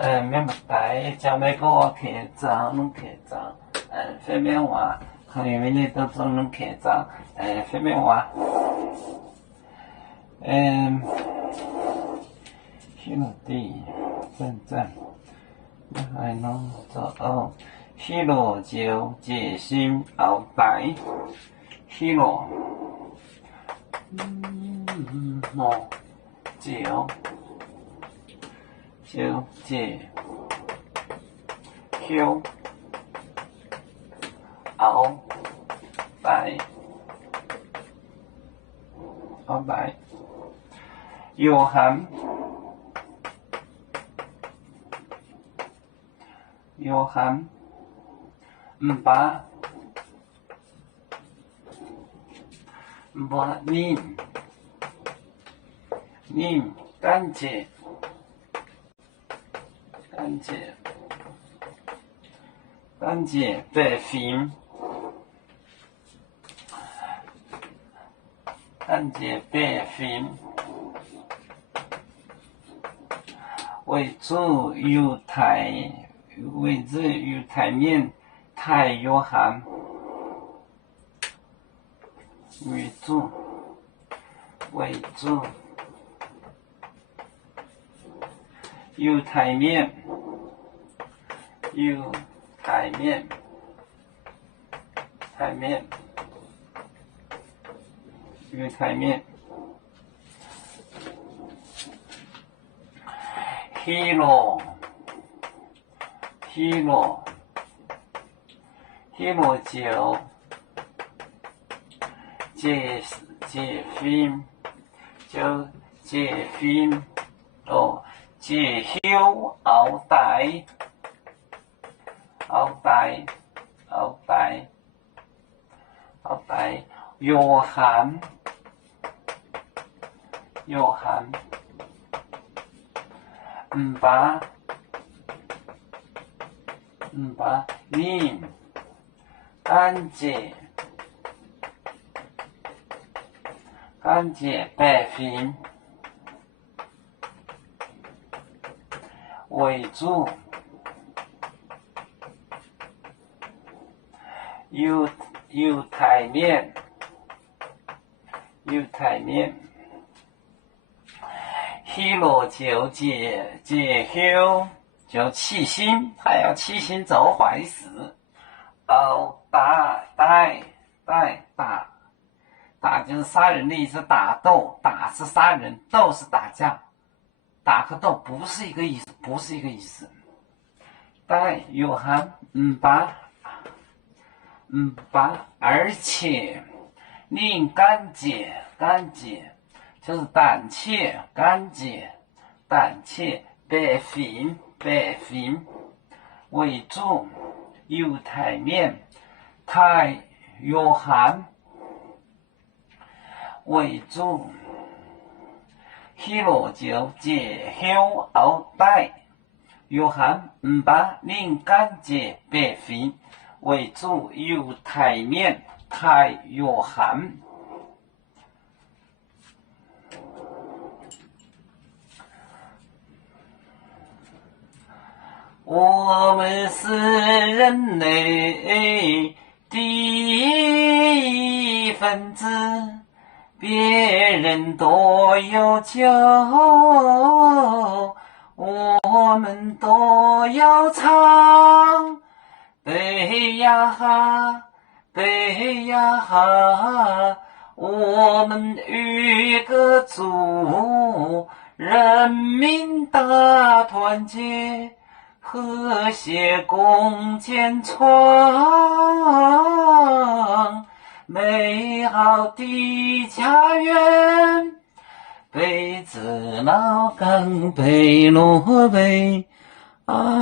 免不带，叫每个我客栈，拢客栈，方便话，可能每年都做拢客栈，方便话，希罗地，正，还能做哦，希罗就解心后代，希罗，就解，休，后代，约翰。把您感谢百分，为主犹太面太约翰，为主犹太面希罗就解分哦，解休后代，约翰，把您感谢百分，为主犹太面，希罗就解休，就起心，还要起心做坏事。打就是杀人的意思，打斗，打是杀人，斗是打架，打和斗不是一个意思，约翰，而且您感谢就是胆怯，百分为主犹太面太约翰为主，希罗就解休后代，约翰把您感谢百分为主犹太面太约翰。我们是人类的一份子，别人都有酒，我们都要唱。背呀哈，我们与个主，人民大团结，和谐共建创美好的家园，北子老港北罗北啊。